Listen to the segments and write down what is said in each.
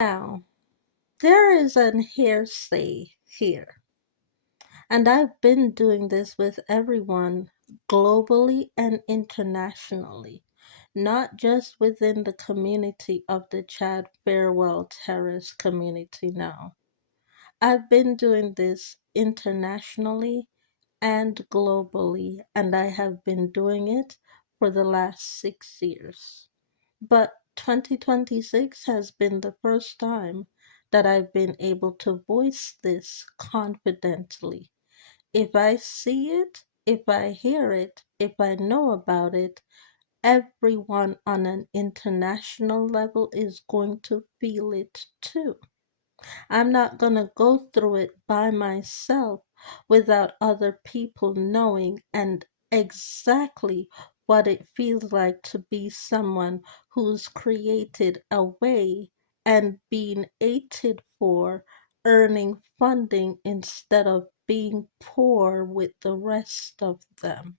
Now, there is an hearsay here, and I've been doing this with everyone globally and internationally, not just within the community of the Chad Farewell Terrace community now. I've been doing this internationally and globally, and I have been doing it for the last 6 years. But 2026 has been the first time that I've been able to voice this confidently. If I see it, if I hear it, if I know about it, everyone on an international level is going to feel it too. I'm not going to go through it by myself without other people knowing and exactly what it feels like to be someone who's created a way and being aided for earning funding instead of being poor with the rest of them.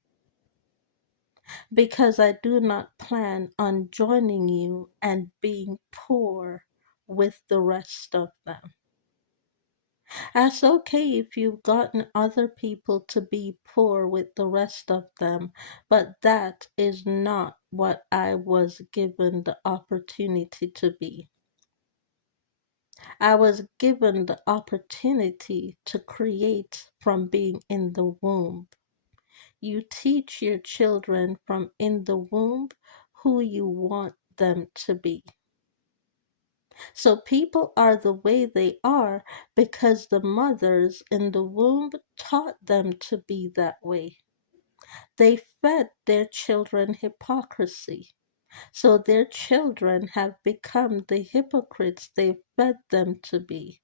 Because I do not plan on joining you and being poor with the rest of them. That's okay if you've gotten other people to be poor with the rest of them, but that is not what I was given the opportunity to be. I was given the opportunity to create from being in the womb. You teach your children from in the womb who you want them to be. So people are the way they are because the mothers in the womb taught them to be that way. They fed their children hypocrisy. So their children have become the hypocrites they fed them to be.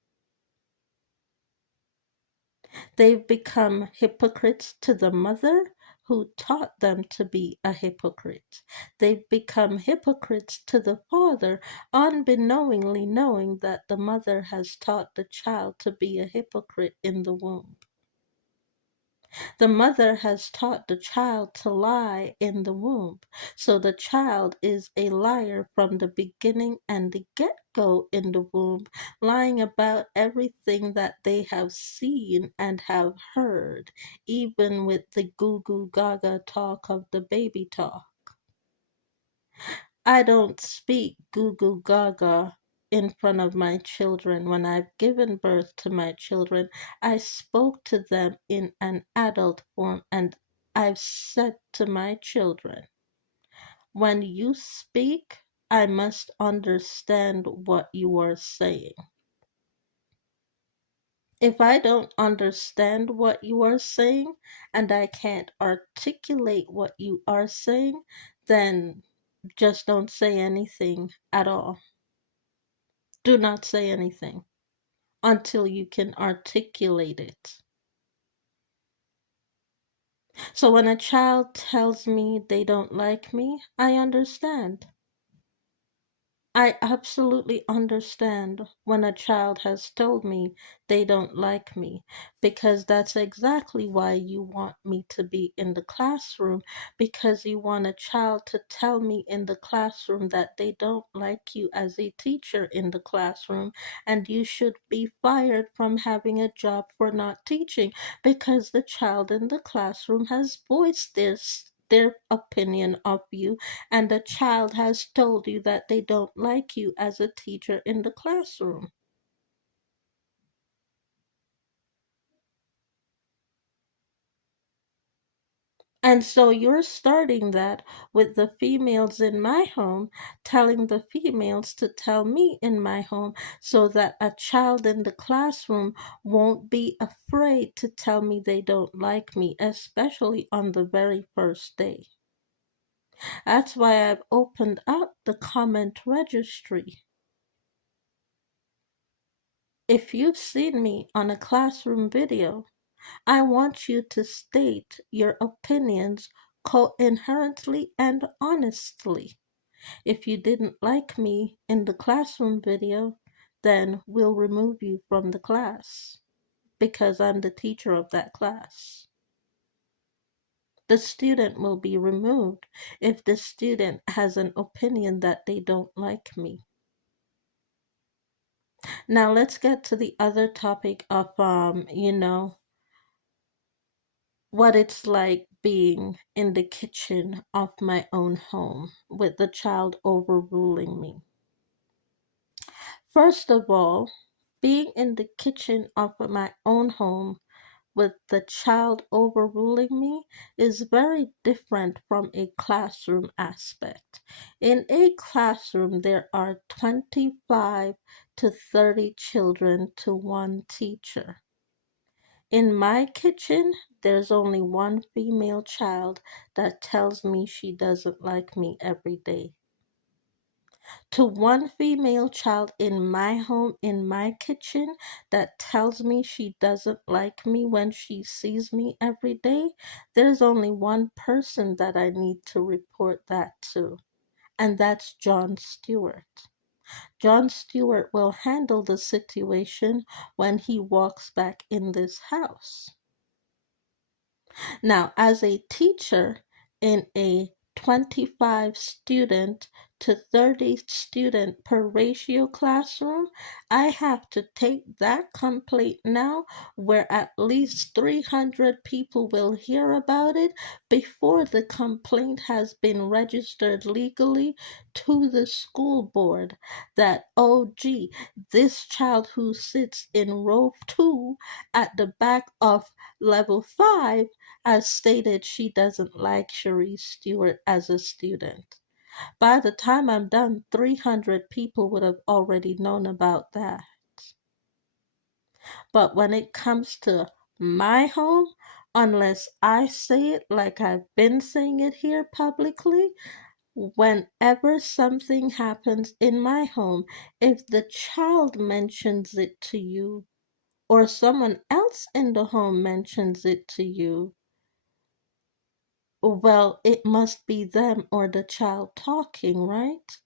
They've become hypocrites to the mother who taught them to be a hypocrite. They've become hypocrites to the father, unbeknowingly knowing that the mother has taught the child to be a hypocrite in the womb. The mother has taught the child to lie in the womb. So the child is a liar from the beginning and the get go in the womb, lying about everything that they have seen and have heard, even with the goo goo gaga talk of the baby talk. I don't speak goo goo gaga in front of my children. When I've given birth to my children, I spoke to them in an adult form and I've said to my children, when you speak, I must understand what you are saying. If I don't understand what you are saying and I can't articulate what you are saying, then just don't say anything at all. Do not say anything until you can articulate it. So when a child tells me they don't like me, I understand. I absolutely understand when a child has told me they don't like me because that's exactly why you want me to be in the classroom, because you want a child to tell me in the classroom that they don't like you as a teacher in the classroom and you should be fired from having a job for not teaching because the child in the classroom has voiced their opinion of you and the child has told you that they don't like you as a teacher in the classroom. And so you're starting that with the females in my home, telling the females to tell me in my home so that a child in the classroom won't be afraid to tell me they don't like me, especially on the very first day. That's why I've opened up the comment registry. If you've seen me on a classroom video, I want you to state your opinions coherently and honestly. If you didn't like me in the classroom video, then we'll remove you from the class because I'm the teacher of that class. The student will be removed if the student has an opinion that they don't like me. Now let's get to the other topic of what it's like being in the kitchen of my own home with the child overruling me. First of all, being in the kitchen of my own home with the child overruling me is very different from a classroom aspect. In a classroom, there are 25 to 30 children to one teacher. In my kitchen, there's only one female child that tells me she doesn't like me every day. To one female child in my home, in my kitchen, that tells me she doesn't like me when she sees me every day, there's only one person that I need to report that to, and that's John Stewart. John Stewart will handle the situation when he walks back in this house. Now, as a teacher in a 25 student to 30 student per ratio classroom, I have to take that complaint now where at least 300 people will hear about it before the complaint has been registered legally to the school board that, oh gee, this child who sits in row 2 at the back of level 5 has stated she doesn't like Cherise Stewart as a student. By the time I'm done, 300 people would have already known about that. But when it comes to my home, unless I say it like I've been saying it here publicly, whenever something happens in my home, if the child mentions it to you or someone else in the home mentions it to you, well, it must be them or the child talking, right?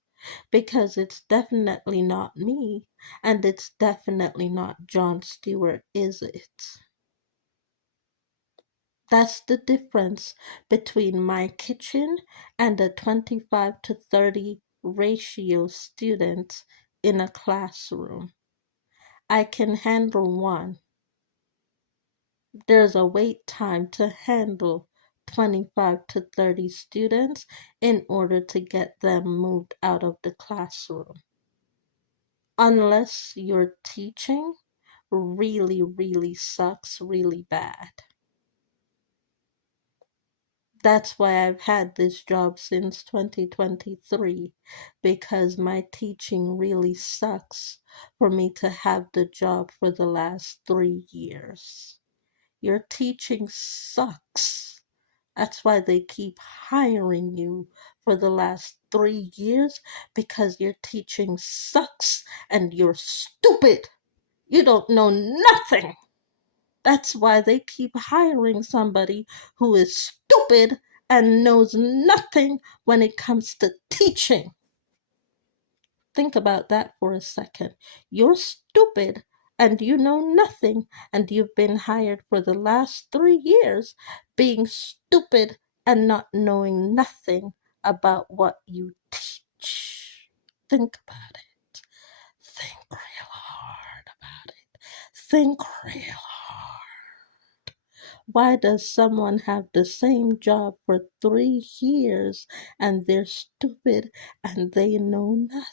Because it's definitely not me, and it's definitely not John Stewart, is it? That's the difference between my kitchen and the 25 to 30 ratio students in a classroom. I can handle one. There's a wait time to handle 25 to 30 students in order to get them moved out of the classroom. Unless your teaching really, really sucks really bad. That's why I've had this job since 2023, because my teaching really sucks for me to have the job for the last 3 years. Your teaching sucks. That's why they keep hiring you for the last 3 years, because your teaching sucks and you're stupid. You don't know nothing. That's why they keep hiring somebody who is stupid and knows nothing when it comes to teaching. Think about that for a second. You're stupid and you know nothing, and you've been hired for the last 3 years being stupid and not knowing nothing about what you teach. Think about it. Think real hard about it. Think real hard. Why does someone have the same job for 3 years and they're stupid and they know nothing?